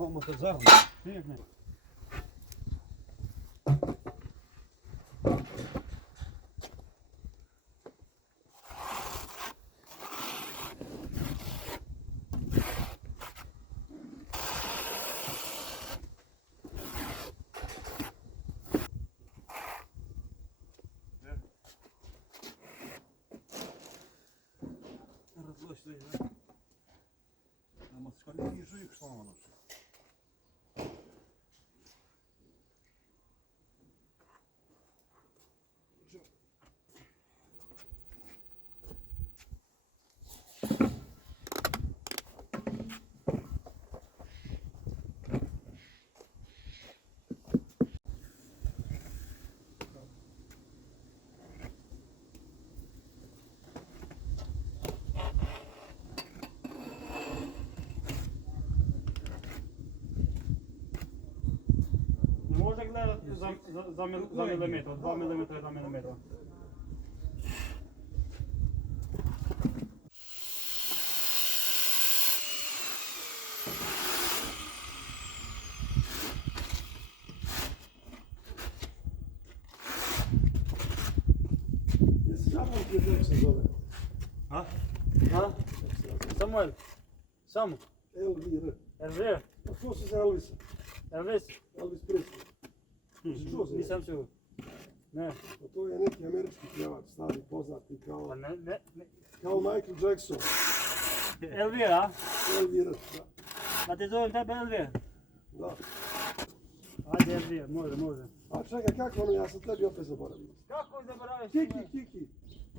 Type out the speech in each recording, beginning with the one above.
Kom te zarden. Zie niet. Разлочили, да? А мы сколько не жив, что оно все. Не може гледати за міліметр, 2 міліметри на міліметр. Як се зове? А? А? Самуел. Само. Елвир. Елвир. А što se za Elvisa? Elvis. Elvis Presley. Čuo si? Nisam čuo. Ne. Pa to je neki američki pjevač, stari, poznati kao, Pa ne. kao Michael Jackson. Elvir, a? Elvir, da. Pa te zovem tebe Elvir. Da. Ajde Elvir, može. A čekaj, kako ono, ja sam tebi opet zaboravio. Kako zaboraviš? Kiki.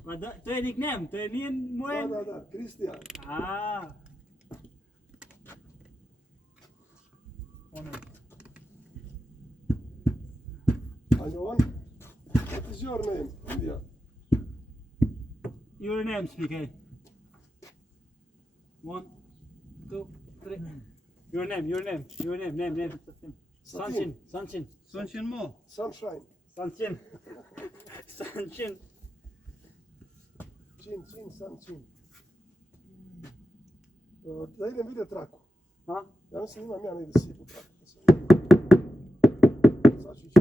Pa to je nickname, to je nije moj... Da, Kristijan. A. Ono. And on, what is your name, India? Your name, speak. 1, 2, 3. Your name. Sanchin. Sunshine Mo. Sunshine. Sanchin. Chin, Sanchin. Da idem vidjeti traku. Ha? Ja mislim imam ja negdje sipu traku. Sad ću ići.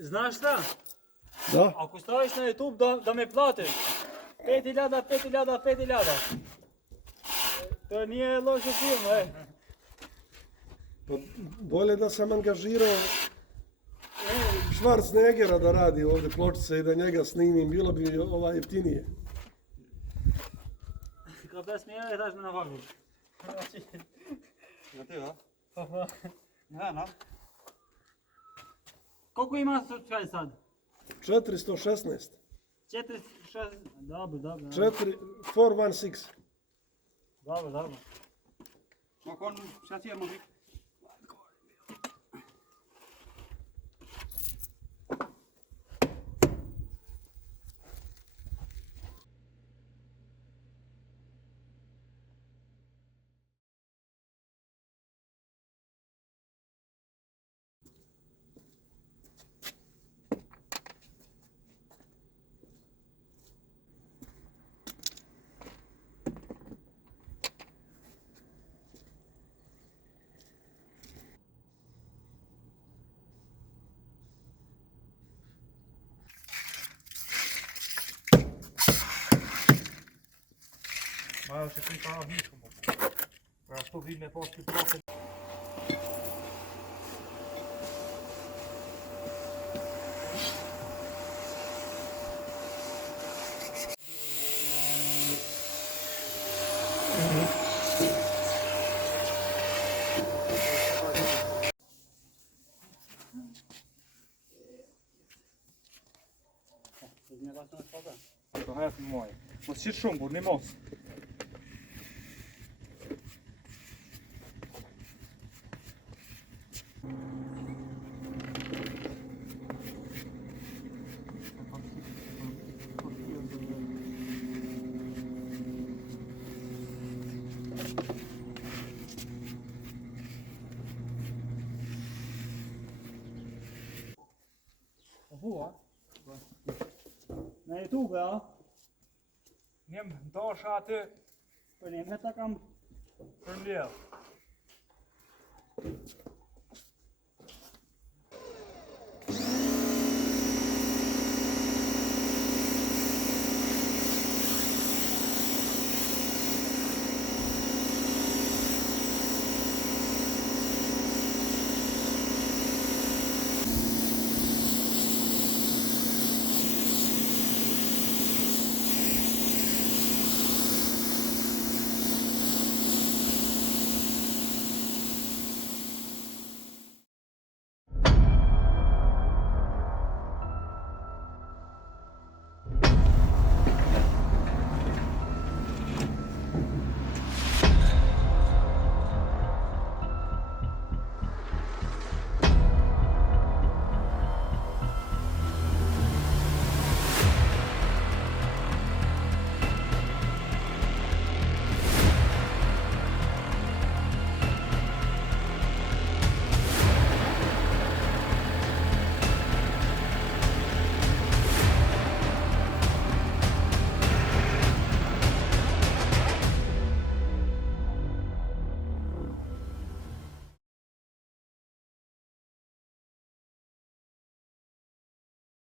Znaš šta? Da? Ako staviš na YouTube da me platiš, 5.000. To nije loše film, Pa bolje da sam angažirao Schwarzeneggera da radi ovdje pločice i da njega snimim, bilo bi jeftinije. Kao da smijene, daš me na vagu. Ja ti, da? Ja. Koliko ima subscribe sad? 416. 4, 6, dobro. 416. Dobro. Maar gewoon, zet hier maar. Maar als je het niet aan niet gemaakt. Maar als toch niet met pas getrokken. Візьми вас на складу. То геть немає. Ось ще шум, бо не мост. Ого. На YouTube, ja? Neem, daar gaat de Păi ne metakam verleer.